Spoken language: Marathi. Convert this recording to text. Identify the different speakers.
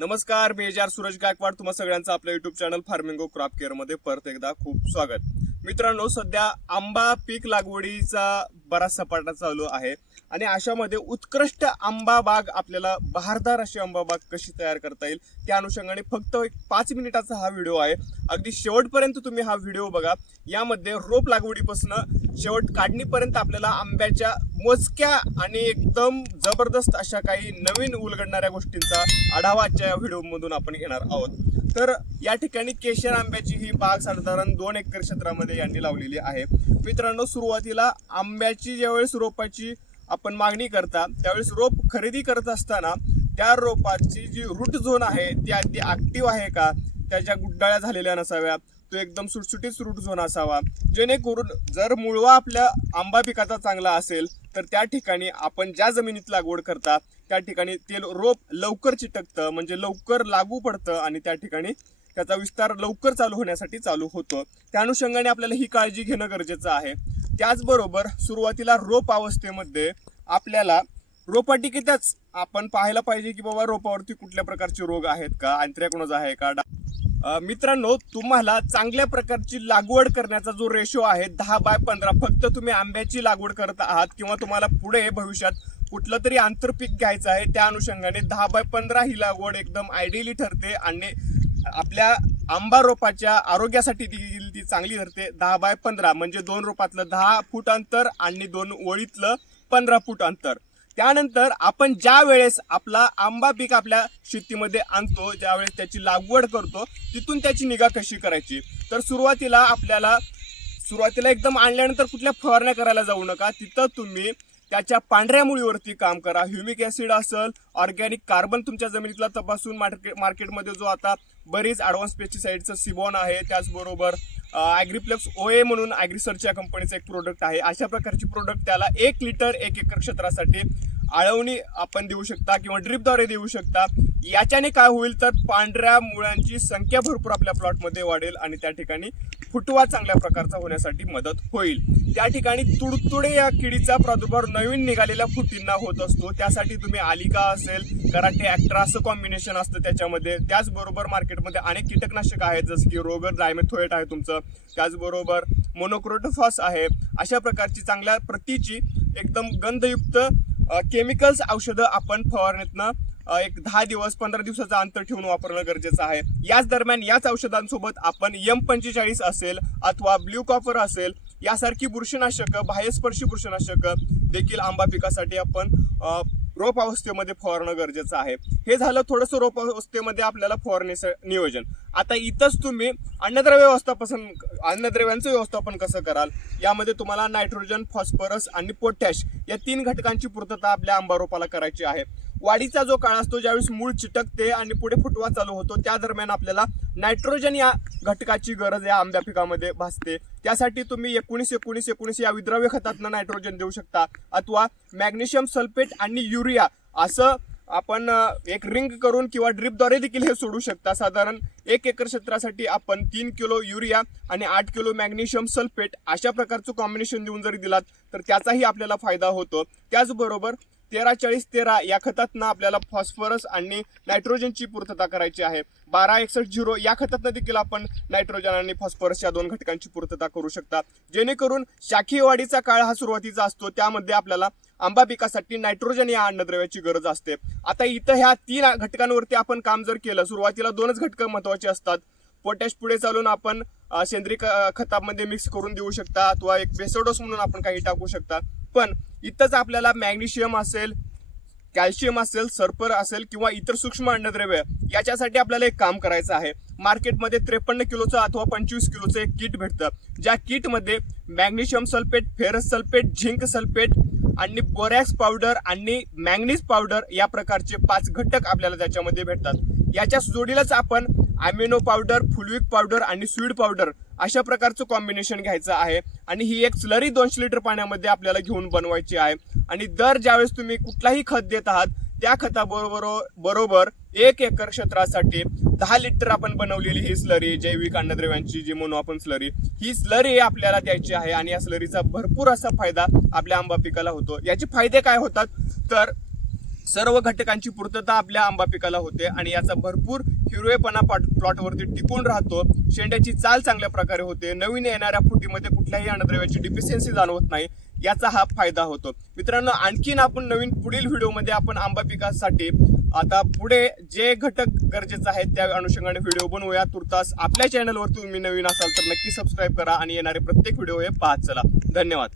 Speaker 1: नमस्कार मी एजार सूरज गायकवाड. तुम्हा सगळ्यांचं आपलं युट्यूब चॅनल फार्मिंगो क्रॉप केअरमध्ये परत एकदा खूप स्वागत. मित्रांनो सध्या आंबा पीक लागवडीचा बराच सपाटा चालू आहे. आणि अशामध्ये उत्कृष्ट आंबा बाग आपल्याला बहारदार अशी आंबा बाग कशी तयार करता येईल त्या अनुषंगाने फक्त एक पाच मिनिटाचा हा व्हिडिओ आहे. अगदी शेवटपर्यंत तुम्ही हा व्हिडिओ बघा. यामध्ये रोप लागवडीपासून शेवट काढणीपर्यंत आपल्याला आंब्याच्या मोजक्या आणि एकदम जबरदस्त अशा काही नवीन उलगडणाऱ्या गोष्टींचा आढावा आजच्या या व्हिडिओमधून आपण घेणार आहोत. तर या ठिकाणी केशर आंब्याची ही बाग साधारण दोन एकर क्षेत्रामध्ये यांनी लावलेली आहे. मित्रांनो सुरुवातीला आंब्याची ज्यावेळेस रोपाची आपण मागणी करता त्यावेळेस रोप खरेदी करत असताना त्या रोपाची जी रूट झोन आहे ती अगदी ॲक्टिव्ह आहे का? त्याच्या गुड्डाळ्या झालेल्या नसाव्या तो एकदम सुटसुटीत रूट झोन असावा. जेणेकरून जर मुळवा आपल्या आंबा पिकाचा चांगला असेल तर त्या ठिकाणी आपण ज्या जमिनीत लागवड करता त्या ठिकाणी ते रोप लवकर चिटकतं म्हणजे लवकर लागू पडतं आणि त्या ठिकाणी त्याचा विस्तार लवकर चालू होण्यासाठी चालू होतो. त्या अनुषंगाने आपल्याला ही काळजी घेणं गरजेचं आहे. त्याचबरोबर सुरुवातीला रोप अवस्थेमध्ये आपल्याला रोपाटिकेतच आपण पाहायला पाहिजे की बाबा रोपावरती कुठल्या प्रकारचे रोग आहेत का? अँथ्रॅक्नोज आहे का? मित्रांनो तुम्हाला चांगल्या प्रकारची लागवड करण्याचा जो रेशो आहे दहा बाय पंधरा फक्त तुम्ही आंब्याची लागवड करत आहात किंवा तुम्हाला पुढे भविष्यात कुठलं तरी आंतरपीक घ्यायचं आहे त्या अनुषंगाने दहा बाय पंधरा ही लागवड एकदम आयडियली ठरते आणि आपल्या आंबा रोपाच्या आरोग्यासाठी देखील ती चांगली ठरते. दहा बाय पंधरा म्हणजे दोन रोपातलं दहा फूट अंतर आणि दोन ओळीतलं पंधरा फूट अंतर. त्यानंतर आपण ज्या वेळेस आपला आंबा पीक आपल्या शेतीमध्ये आणतो ज्यावेळेस त्याची लागवड करतो तिथून त्याची निगा कशी करायची? तर सुरुवातीला आपल्याला सुरुवातीला एकदम आणल्यानंतर कुठल्या फवारण्या करायला जाऊ नका. तिथं तुम्ही त्याच्या पांढऱ्या मुळीवरती काम करा. ह्युमिक ॲसिड असेल ऑर्गॅनिक कार्बन तुमच्या जमिनीतला तपासून मार्केट मार्केटमध्ये जो आता बरीच ॲडव्हान्स पेस्टिसाईडचं सिबॉन आहे त्याचबरोबर ॲग्रीप्लेक्स ओ ए म्हणून ॲग्रिसर्च या कंपनीचं एक प्रोडक्ट आहे. अशा प्रकारची प्रोडक्ट त्याला एक लिटर एक एकर क्षेत्रासाठी आळवणी आपण देऊ शकता किंवा ड्रिपद्वारे देऊ शकता. याच्याने काय होईल तर पांढऱ्या मुळांची संख्या भरपूर आपल्या प्लॉटमध्ये वाढेल आणि त्या ठिकाणी फुटवा चांगल्या प्रकारचा होण्यासाठी मदत होईल. त्या ठिकाणी तुडतुडे या किडीचा प्रादुर्भाव नवीन निघालेल्या फुटींना होत असतो. त्यासाठी तुम्ही आलिका असेल कराटे ॲक्ट्रा असं कॉम्बिनेशन असतं त्याच्यामध्ये. त्याचबरोबर मार्केटमध्ये अनेक कीटकनाशक आहेत जसं की रोगर डायमेथोएट आहे तुमचं. त्याचबरोबर मोनोक्रोटोफॉस आहे. अशा प्रकारची चांगल्या प्रतीची एकदम गंधयुक्त केमिकल्स औषधं आपण फवारणीतनं एक दहा दिवस पंधरा दिवसाचं अंतर ठेवून वापरणं गरजेचं आहे. याच दरम्यान याच औषधांसोबत आपण यम पंचेचाळीस असेल अथवा ब्ल्यू कॉपर असेल यासारखी बुरशीनाशकं बाह्यस्पर्शी बुरशीनाशकं देखील आंबा पिकासाठी आपण रोप अवस्थेमध्ये फवारणं गरजेचं आहे. हे झालं थोडंसं रोप अवस्थेमध्ये आपल्याला फवारणीचं नियोजन. आता इथंच तुम्ही अन्नद्रव्य व्यवस्थापन अन्नद्रव्यांचं व्यवस्थापन कसं कराल? यामध्ये तुम्हाला नायट्रोजन फॉस्फरस आणि पोटॅश या तीन घटकांची पूर्तता आपल्या आंबा रोपाला करायची आहे. वाढीचा जो काळ असतो ज्यावेळेस मूळ चिटकते आणि पुढे फुटवा चालू होतो त्या दरम्यान आपल्याला नायट्रोजन या घटकाची गरज या आंब्या पिकामध्ये भासते. त्यासाठी तुम्ही एकोणीस एकोणीस एकोणीस या विद्रव्य खतातनं नायट्रोजन देऊ शकता. अथवा मॅग्नेशियम सल्फेट आणि युरिया असं आपण एक रिंग करून किंवा ड्रिपद्वारे देखील हे सोडू शकता. साधारण एक एकर क्षेत्रासाठी आपण तीन किलो युरिया आणि आठ किलो मॅग्नेशियम सल्फेट अशा प्रकारचं कॉम्बिनेशन देऊन जरी दिलात तर त्याचाही आपल्याला फायदा होतो. त्याचबरोबर तेरा चाळीस तेरा या खतातनं आपल्याला फॉस्फरस आणि नायट्रोजनची पूर्तता करायची आहे. बारा एकसष्ट झिरो या खतातनं देखील आपण नायट्रोजन आणि फॉस्फरस या दोन घटकांची पूर्तता करू शकता जेणेकरून शाखी वाढीचा काळ हा सुरुवातीचा असतो. त्यामध्ये आपल्याला आंबा पिकासाठी नायट्रोजन या अन्नद्रव्याची गरज असते. आता इथं ह्या तीन घटकांवरती आपण काम जर केलं सुरुवातीला दोनच घटक महत्त्वाचे असतात. पोटॅश पुढे चालून आपण सेंद्रिय ख- खतामध्ये मिक्स करून देऊ शकता अथवा एक बेसोडोस म्हणून आपण काही टाकू शकता. पण इथंच आपल्याला मॅग्नेशियम असेल कॅल्शियम असेल सर्पर असेल किंवा इतर सूक्ष्म अन्नद्रव्य याच्यासाठी आपल्याला एक काम करायचं आहे. मार्केटमध्ये त्रेपन्न किलोचं अथवा पंचवीस किलोचं एक किट भेटतं. ज्या किटमध्ये magnesium sulphate ferrous sulphate zinc sulphate आणि बोरॅक्स पावडर आणि मॅग्नीज पावडर या प्रकारचे पाच घटक आपल्याला त्याच्यामध्ये भेटतात. याच्या जोडीलाच आपण अमिनो पावडर फुलविक पावडर आणि स्वीड पावडर अशा प्रकारचं कॉम्बिनेशन घ्यायचं आहे. आणि ही एक स्लरी दोनशे लिटर पाण्यामध्ये आपल्याला घेऊन बनवायची आहे. आणि दर ज्यावेळेस तुम्ही कुठलाही खत देत आहात त्या खताबरोबर बरोबर एक एकर क्षेत्रासाठी दहा लिटर आपण बनवलेली ही स्लरी जैविक अन्नद्रव्यांची जी म्हणू आपण स्लरी ही स्लरी आपल्याला द्यायची आहे. आणि या स्लरीचा भरपूर असा फायदा आपल्या आंबा पिकाला होतो. याचे फायदे काय होतात? तर सर्व घटकांची पूर्तता आपल्या आंबा पिकाला होते आणि याचा भरपूर हिरवेपणा प्लॉटवरती टिकून राहतो. शेंड्याची चाल चांगल्या प्रकारे होते. नवीन येणाऱ्या फुटीमध्ये कुठल्याही अन्नद्रव्याची डिफिशियन्सी जाणवत नाही. याचा हा फायदा होतो. मित्रांनो आणखीन आपण नवीन पुढील व्हिडिओमध्ये आपण आंबा पिकासाठी आता पुढे जे घटक गरजेचं आहे त्या अनुषंगाने व्हिडिओ बनवूया. तुर्तास आपल्या चॅनलवर तुम्ही नवीन असाल तर नक्की सबस्क्राईब करा आणि येणारे प्रत्येक व्हिडिओ हे पाहत चला. धन्यवाद.